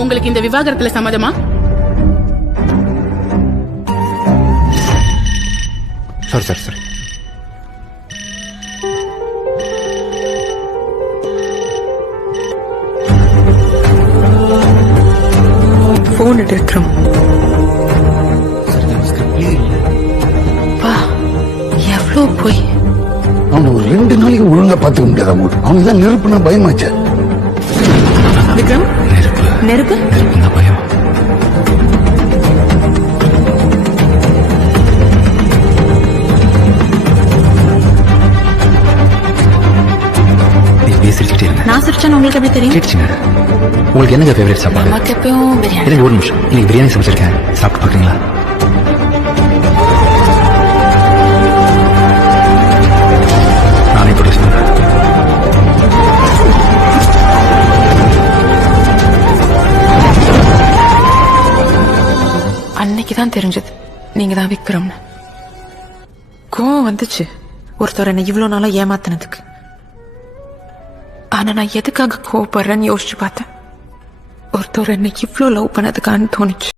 உங்களுக்கு இந்த விவாகரத்துல சம்மதமா? சரி. போன் எடுக்கிறோம். எவ்வளவு போய் அவனை ஒரு 2 நாளைக்கு ஒழுங்கா பாத்துக்க முடியாத அவனுக்கு தான் நெருப்புனா பயமாச்சு. விக்ரம், நெருப்பு பயம். நான் சிரிச்சேன்னு உங்களுக்கு எப்படி தெரியும்? கேட்டுச்சுங்க. உங்களுக்கு என்னங்க ஃபேவரட் சாப்பாடு? நமக்கு எப்பயும் பிரியாணி. எனக்கு ஒரு நிமிஷம். இன்னைக்கு பிரியாணி சமைச்சிருக்கேன், சாப்பிட்டு பாக்குறீங்களா? நானே ப்ரொடியூஸ் பண்றேன். அன்னைக்குதான் தெரிஞ்சது நீங்க தான் விக்ரம்னு. கோவம் வந்துச்சு ஒருத்தர் என்ன இவ்வளவு நாளா ஏமாத்தினதுக்கு. ஆனா நான் எதுக்காக கோவப்படுறேன்னு யோசிச்சு பார்த்தேன். ஒருத்தர் என்ன இவ்வளவு லவ் பண்ணதுக்கான்னு தோணுச்சு.